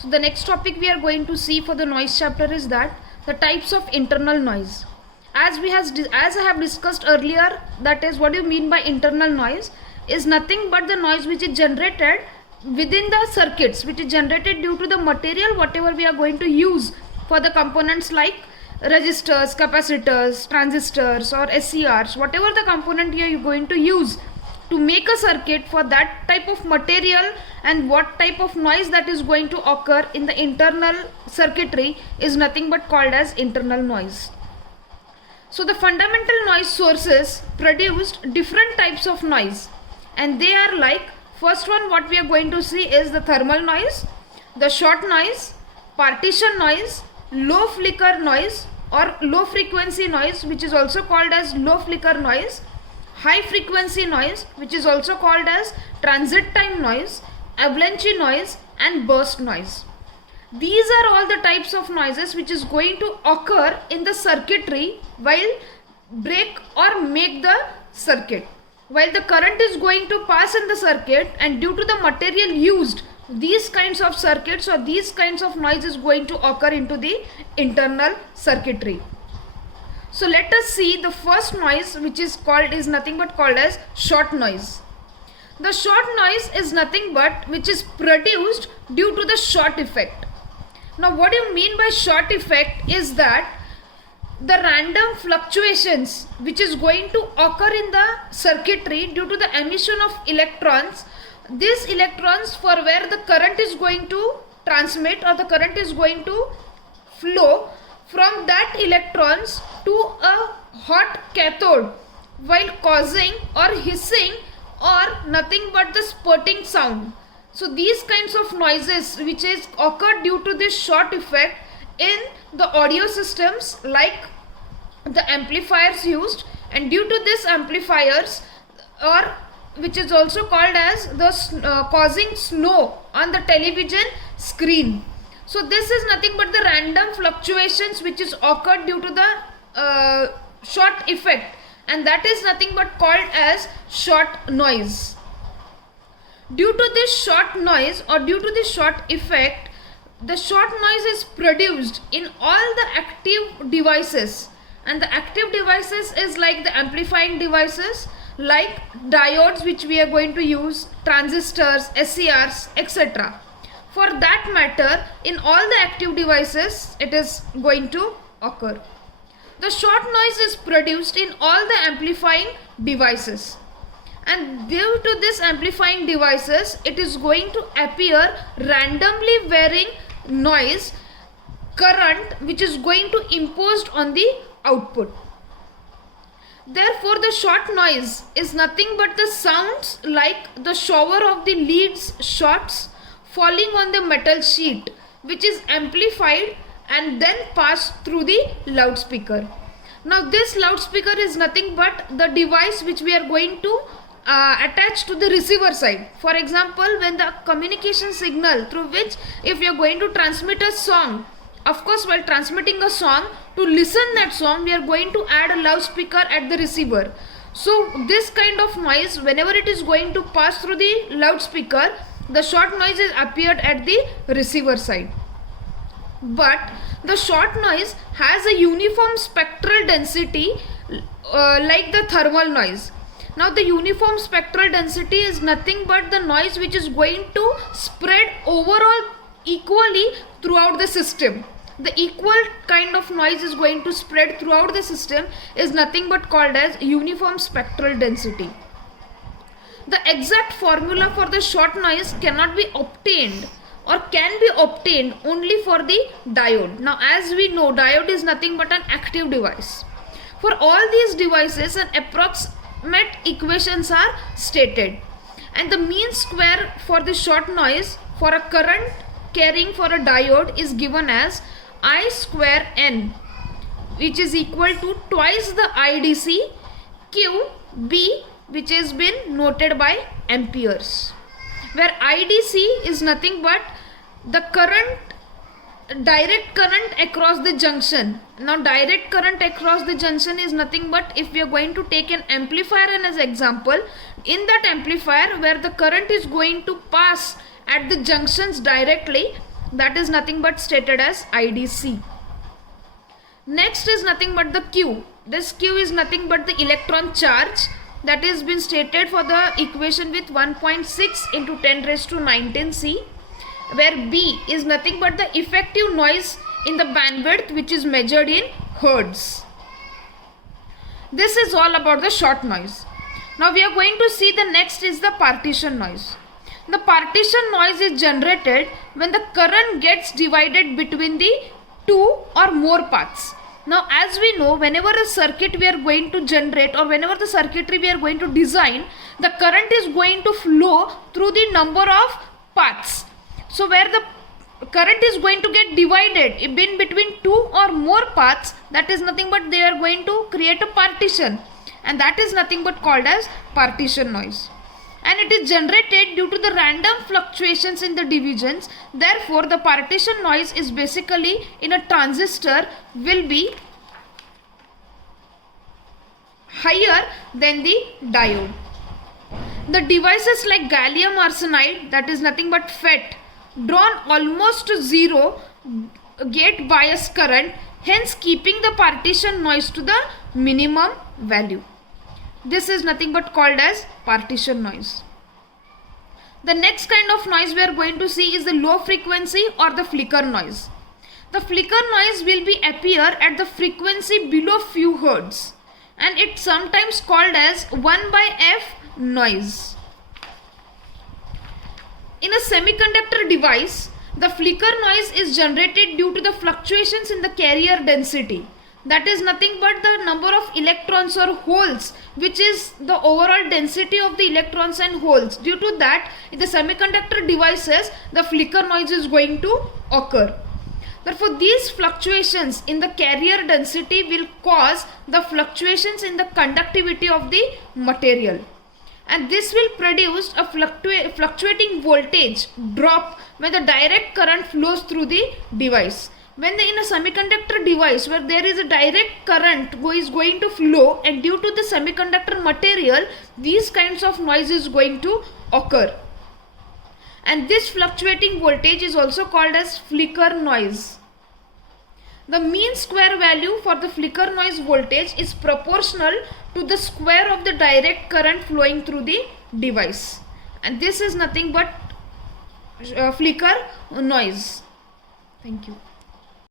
So the next topic we are going to see for the noise chapter is that the types of internal noise. As I have discussed earlier, that is, what do you mean by internal noise? Is nothing but the noise which is generated within the circuits, which is generated due to the material whatever we are going to use for the components like resistors, capacitors, transistors or SCRs, whatever the component you are going to use to make a circuit for that type of material, and what type of noise that is going to occur in the internal circuitry is nothing but called as internal noise. So the fundamental noise sources produced different types of noise, and they are like, first one what we are going to see is the thermal noise, the short noise, partition noise, low flicker noise or low frequency noise, which is also called as low flicker noise, high frequency noise, which is also called as transit time noise, avalanche noise and burst noise. These are all the types of noises which is going to occur in the circuitry while break or make the circuit. While the current is going to pass in the circuit, and due to the material used, these kinds of circuits or these kinds of noise is going to occur into the internal circuitry. So let us see the first noise, which is nothing but called as short noise. The short noise is nothing but which is produced due to the short effect. Now what do you mean by short effect is that the random fluctuations which is going to occur in the circuitry due to the emission of electrons. These electrons, for where the current is going to transmit or the current is going to flow from that electrons to a hot cathode, while causing or hissing or nothing but the spurting sound. So these kinds of noises which is occurred due to this short effect in the audio systems like the amplifiers used, and due to this amplifiers, or which is also called as the causing snow on the television screen. So this is nothing but the random fluctuations which is occurred due to the short effect, and that is nothing but called as short noise. Due to this short noise or due to this short effect, the short noise is produced in all the active devices, and the active devices is like the amplifying devices like diodes which we are going to use, transistors, SCRs, etc. For that matter, in all the active devices it is going to occur. The short noise is produced in all the amplifying devices, and due to this amplifying devices it is going to appear randomly varying noise current which is going to imposed on the output. Therefore the short noise is nothing but the sounds like the shower of the leads shots falling on the metal sheet, which is amplified and then passed through the loudspeaker. Now this loudspeaker is nothing but the device which we are going to attach to the receiver side. For example, when the communication signal through which, if you are going to transmit a song, of course while transmitting a song, to listen that song we are going to add a loudspeaker at the receiver. So this kind of noise, whenever it is going to pass through the loudspeaker, the short noise is appeared at the receiver side. But the short noise has a uniform spectral density like the thermal noise. Now the uniform spectral density is nothing but the noise which is going to spread overall equally throughout the system. The equal kind of noise is going to spread throughout the system is nothing but called as uniform spectral density. The exact formula for the short noise cannot be obtained or can be obtained only for the diode. Now as we know, diode is nothing but an active device. For all these devices, an approximate equations are stated, and the mean square for the short noise for a current carrying for a diode is given as I square N, which is equal to twice the IDC Q B, which has been noted by amperes, where IDC is nothing but the direct current across the junction. Now direct current across the junction is nothing but, if we are going to take an amplifier as example, in that amplifier where the current is going to pass at the junctions directly, that is nothing but stated as IDC. Next is nothing but the Q. This Q is nothing but the electron charge that is been stated for the equation with 1.6 into 10 raised to 19 C, where B is nothing but the effective noise in the bandwidth which is measured in hertz. This is all about the short noise. Now we are going to see the next is the partition noise. The partition noise is generated when the current gets divided between the two or more paths. Now as we know, whenever a circuit we are going to generate or whenever the circuitry we are going to design, the current is going to flow through the number of paths. So where the current is going to get divided in between two or more paths, that is nothing but they are going to create a partition, and that is nothing but called as partition noise. And it is generated due to the random fluctuations in the divisions. Therefore the partition noise is basically in a transistor will be higher than the diode. The devices like gallium arsenide, that is nothing but FET, drawn almost to zero gate bias current, hence keeping the partition noise to the minimum value. This is nothing but called as partition noise. The next kind of noise we are going to see is the low frequency or the flicker noise. The flicker noise will be appear at the frequency below few hertz, and it's sometimes called as 1/f noise. In a semiconductor device, the flicker noise is generated due to the fluctuations in the carrier density. That is nothing but the number of electrons or holes, which is the overall density of the electrons and holes. Due to that, in the semiconductor devices, the flicker noise is going to occur. Therefore, these fluctuations in the carrier density will cause the fluctuations in the conductivity of the material. And this will produce a fluctuating voltage drop when the direct current flows through the device. When in a semiconductor device where there is a direct current is going to flow, and due to the semiconductor material, these kinds of noise is going to occur. And this fluctuating voltage is also called as flicker noise. The mean square value for the flicker noise voltage is proportional to the square of the direct current flowing through the device. And this is nothing but flicker noise. Thank you.